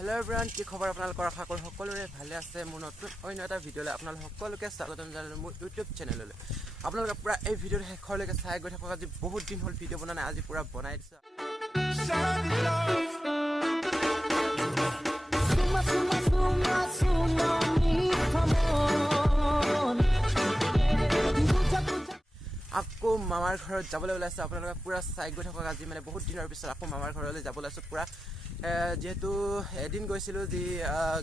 Hello everyone কি খবৰ আপোনালোকৰ আশা কৰো সকলোৰে ভালে আছে মোৰ নতুন অন্য এটা ভিডিঅ'লৈ আপোনালোক সকলোকে স্বাগতম জনালো মোৰ ইউটিউব চেনেললৈ আপোনালোকে পুৰা এই ভিডিঅ'টো শেষলৈকে চাই গৈ থাকক আজি বহুত দিন হ'ল ভিডিঅ' বনা নাই আজি পুৰা বনাই দিছো আকৌ মামাৰ ঘৰত যাবলৈ ওলাইছে আপোনালোকে পুৰা চাই গৈ থাকক আজি মানে বহুত দিনৰ পিছত আকৌ মামাৰ ঘৰলৈ যাবলৈ আছো পুৰা যেহেতু এদিন গৈছিলোঁ যি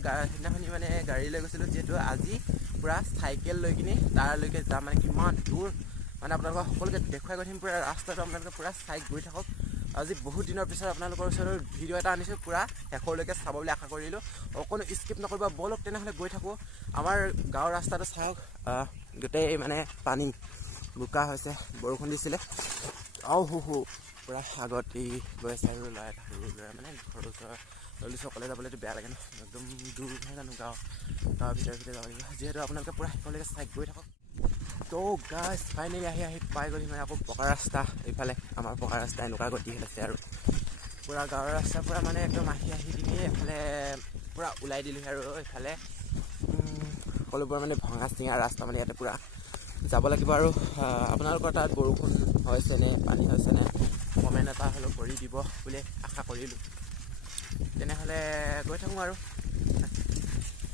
সেইদিনাখনি মানে গাড়ী লৈ গৈছিলোঁ যেহেতু আজি পুৰা চাইকেল লৈ কিনি তাৰলৈকে যাম মানে কিমান দূৰ মানে আপোনালোকক সকলোকে দেখুৱাই গৈ থাকিম পুৰা ৰাস্তাটো আপোনালোকে পুৰা চাই গৈ থাকক আজি বহুত দিনৰ পিছত আপোনালোকৰ ওচৰত ভিডিঅ' এটা আনিছোঁ পুৰা শেষলৈকে চাব বুলি আশা কৰিলোঁ অকণো স্কিপ নকৰিব ব'লক তেনেহ'লে গৈ থাকোঁ আমাৰ গাঁৱৰ ৰাস্তাটো চাওক গোটেই মানে পানী বোকা হৈছে বৰষুণ দিছিলে পুৰা আগত এই গৈ আছে আৰু ল'ৰা এটা সৰু ল'ৰা মানে ঘৰৰ ওচৰৰ ল'ৰা সকলে যাবলৈতো বেয়া লাগে ন একদম দূৰ নহয় জানো গাঁৱৰ ভিতৰে যাব লাগিব যিহেতু আপোনালোকে পুৰা শেষলৈকে চাই গৈ থাকক তো গাইজ ফাইনেলি আহি পাই গ'লি মানে আকৌ পকা ৰাস্তা এইফালে আমাৰ পকা ৰাস্তা এনেকুৱা গতি আছে আৰু পুৰা গাঁৱৰ ৰাস্তাৰ পৰা মানে একদম আহি কিনি এইফালে পুৰা ওলাই দিলোঁ আৰু এইফালে সকলোবোৰ মানে ভঙা চিঙা ৰাস্তা মানে ইয়াতে পুৰা যাব লাগিব আৰু আপোনালোকৰ তাত বৰষুণ হৈছেনে পানী হৈছেনে কমেণ্ট এটা হ'লেও কৰি দিব বুলি আশা কৰিলোঁ তেনেহ'লে গৈ থাকোঁ আৰু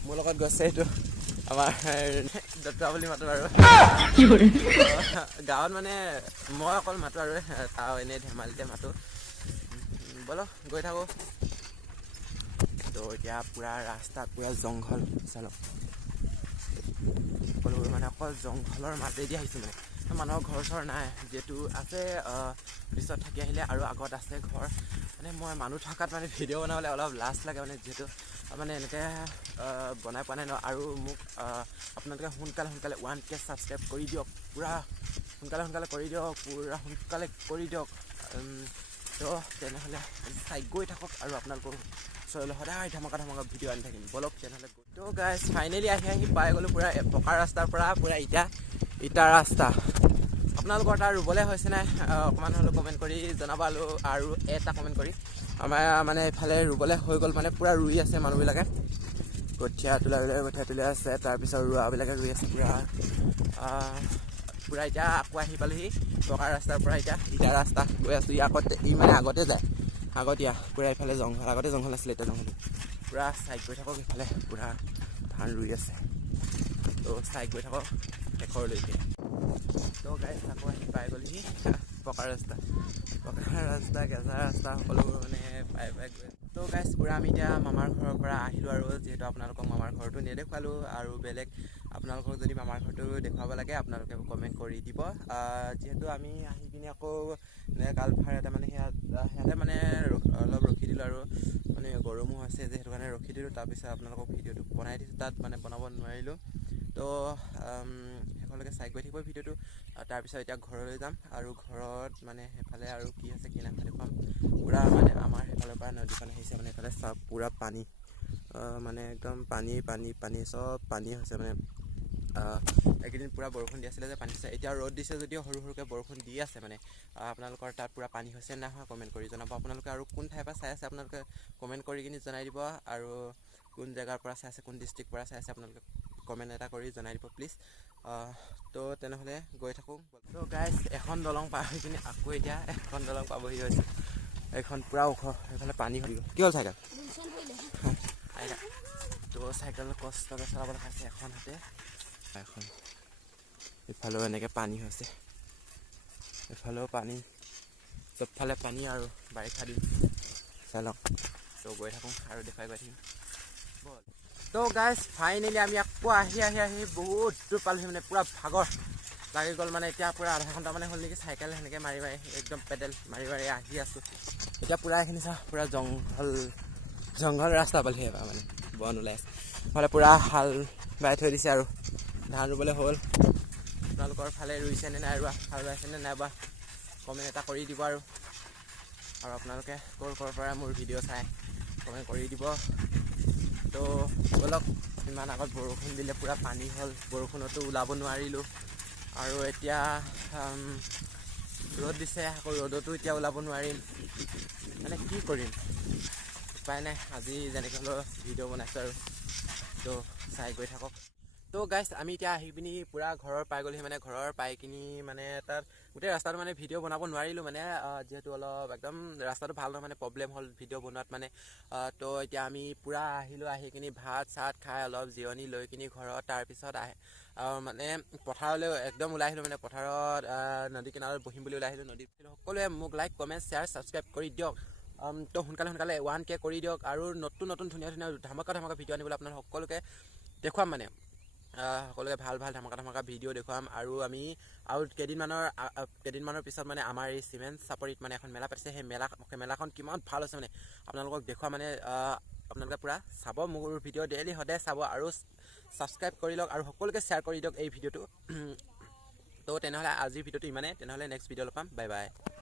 মোৰ লগত গৈছে এইটো আমাৰ দত্তা বুলি মাতোঁ আৰু গাঁৱত মানে মই অকল মাতোঁ আৰু তাৰ এনেই ধেমালিতে মাতোঁ ব'লক গৈ থাকোঁ তো এতিয়া পুৰা ৰাস্তা পুৰা জংঘল চালক সকলোবোৰ মানে অকল জংঘলৰ মাজেদি আহিছোঁ মানে মানুহৰ ঘৰ চৰ নাই যিহেতু আছে পিছত থাকি আহিলে আৰু আগত আছে ঘৰ মানে মই মানুহ থকাত মানে ভিডিঅ' বনাবলৈ অলপ লাজ লাগে মানে যিহেতু মানে এনেকৈ বনাই পোৱা নাই ন আৰু মোক আপোনালোকে সোনকালে 1K ছাবস্ক্ৰাইব কৰি দিয়ক পুৰা সোনকালে কৰি দিয়ক পুৰা সোনকালে কৰি দিয়ক তো তেনেহ'লে চাই গৈ থাকক আৰু আপোনালোকৰ ওচৰলৈ সদায় ধমাকা ভিডিঅ' আনি থাকিম ব'লক তেনেহ'লে তো গাইজ ফাইনেলি আহি পাই গ'লোঁ পুৰা পকা ৰাস্তাৰ পৰা পুৰা ইটা ৰাস্তা আপোনালোকৰ তাৰ ৰুবলৈ হৈছে নাই অকণমান হ'লেও কমেণ্ট কৰি জনাবালো আৰু এটা কমেণ্ট কৰি আমাৰ মানে এইফালে ৰুবলৈ হৈ গ'ল মানে পুৰা ৰুই আছে মানুহবিলাকে কঠীয়া তুলি আছে তাৰপিছত ৰোৱাবিলাকে ৰুই আছে পুৰা এতিয়া আকৌ আহি পালোহি পকা ৰাস্তাৰ পৰা এতিয়া ইটা ৰাস্তা গৈ আছোঁ মানে আগতে যায় আগতীয়া পুৰা এইফালে জংঘল আগতে জংঘল আছিলে এতিয়া জংঘল পুৰা চাইড গৈ থাকক এইফালে পুৰা ধান ৰুই আছে তো চাইড গৈ থাকক শেষৰলৈকে তো গাইজ আকৌ আহি পাই গ'লহি পকা ৰাস্তা কেঁচা ৰাস্তা সকলোবোৰ মানে পাই গৈ তো গাইজ পুৰা আমি এতিয়া মামাৰ ঘৰৰ পৰা আহিলোঁ আৰু যিহেতু আপোনালোকক মামাৰ ঘৰটো নেদেখুৱালোঁ আৰু বেলেগ আপোনালোকক যদি মামাৰ ঘৰটো দেখুৱাব লাগে আপোনালোকে কমেণ্ট কৰি দিব যিহেতু আমি আহি পিনি আকৌ গালফাৰ এটা মানে সিহঁতে মানে অলপ ৰখি দিলোঁ আৰু মানে গৰমো হৈছে যে সেইটো কাৰণে ৰখি দিলোঁ তাৰপিছত আপোনালোকক ভিডিঅ'টো বনাই দিছোঁ তাত মানে বনাব নোৱাৰিলোঁ তো শেষলৈকে চাই গৈ থাকিব ভিডিঅ'টো তাৰপিছত এতিয়া ঘৰলৈ যাম আৰু ঘৰত মানে সেইফালে আৰু কি আছে কি নাই দেখুৱাম পুৰা মানে আমাৰ সেইফালৰ পৰা নদীখন আহিছে মানে এইফালে চব পুৰা পানী মানে একদম পানী চব পানী হৈছে মানে এইকেইদিন পুৰা বৰষুণ দি আছিলে যে পানী হৈছে এতিয়া ৰ'দ দিছে যদিও সৰুকৈ বৰষুণ দি আছে মানে আপোনালোকৰ তাত পুৰা পানী হৈছে নাই হোৱা কমেণ্ট কৰি জনাব আপোনালোকে আৰু কোন ঠাইৰ পৰা চাই আছে আপোনালোকে কমেণ্ট কৰি কিনি জনাই দিব আৰু কোন জেগাৰ পৰা চাই আছে কোন ডিষ্ট্ৰিক্টৰ পৰা চাই আছে আপোনালোকে কমেণ্ট এটা কৰি জনাই দিব প্লিজ তো তেনেহ'লে গৈ থাকোঁ তো গাইজ এখন দলং পাৰ হৈ কিনি আকৌ এতিয়া এখন দলং পাবহি হৈছে এইখন পুৰা ওখ সেইফালে পানী হৈ গ'ল কি হ'ল চাইকেল তো চাইকেল কষ্টকৈ চলাবলৈ খাইছে এখন হাতে এখন ইফালেও এনেকৈ পানী হৈছে এইফালেও পানী চবফালে পানী আৰু বাৰিষা দিন চালক তো গৈ থাকোঁ আৰু দেখুৱাই গৈ থাকিম তো গাইজ ফাইনেলি আমি আকৌ আহি বহুত দূৰ পালোহি মানে পুৰা ভাগৰ লাগি গ'ল মানে এতিয়া পুৰা আধা ঘণ্টা মানে হ'ল নেকি চাইকেল সেনেকৈ মাৰি একদম পেডেল মাৰি আহি আছোঁ এতিয়া পুৰা এইখিনি চাওঁ পুৰা জংঘল ৰাস্তা পালোহি এবাৰ মানে বন ওলাই আছে নহ'লে পুৰা হাল বাই থৈ দিছে আৰু ধান ৰুবলৈ হ'ল আপোনালোকৰ ফালে ৰুইছেনে নাই ৰোৱা হাল বাইছেনে নাই বা কমেণ্ট এটা কৰি দিব আৰু আপোনালোকে ক'ৰ পৰা মোৰ ভিডিঅ' চাই কমেণ্ট কৰি দিব তো ব'লক ইমান আগত বৰষুণ দিলে পুৰা পানী হ'ল বৰষুণতো ওলাব নোৱাৰিলোঁ আৰু এতিয়া ৰ'দ দিছে আকৌ ৰ'দতো এতিয়া ওলাব নোৱাৰিম মানে কি কৰিম উপায় নাই আজি যেনেকৈ হ'লেও ভিডিঅ' বনাইছোঁ আৰু তো চাই গৈ থাকক। তো গাইছ আমি এতিয়া আহি পিনি পূৰা ঘৰৰ পাই গ'লোহি মানে ঘৰৰ পাই কিনি মানে তাত গোটেই ৰাস্তাটো মানে ভিডিঅ' বনাব নোৱাৰিলোঁ মানে যিহেতু অলপ একদম ৰাস্তাটো ভাল নহয় মানে প্ৰব্লেম হ'ল ভিডিঅ' বনোৱাত মানে তো এতিয়া আমি পূৰা আহিলোঁ আহি কিনি ভাত চাত খাই অলপ জিৰণি লৈ কিনি ঘৰত তাৰপিছত মানে পথাৰলৈ একদম ওলাই আহিলোঁ মানে পথাৰত নদী কিনাৰত বহিম বুলি ওলাই আহিলোঁ। নদী সকলোৱে মোক লাইক কমেণ্ট শ্বেয়াৰ ছাবস্ক্ৰাইব কৰি দিয়ক। তো সোনকালে 1K কৰি দিয়ক আৰু নতুন ধুনীয়া ধামাকা ভিডিঅ' আনিবলৈ আপোনালোক সকলোকে দেখুৱাম মানে সকলোকে ভাল ধামাকা ভিডিঅ' দেখুৱাম। আৰু আমি কেইদিনমানৰ পিছত মানে আমাৰ এই চিমেণ্ট চাপৰিত মানে এখন মেলা পাতিছে। সেই মেলাখন কিমান ভাল হৈছে মানে আপোনালোকক দেখুৱাম মানে আপোনালোকে পূৰা চাব মোৰ ভিডিঅ' ডেইলি সদায় চাব আৰু ছাবস্ক্ৰাইব কৰি লওক আৰু সকলোকে শ্বেয়াৰ কৰি দিয়ক এই ভিডিঅ'টো। তো তেনেহ'লে আজিৰ ভিডিঅ'টো ইমানেই, তেনেহ'লে নেক্সট ভিডিঅ'লৈ পাম। Bye bye.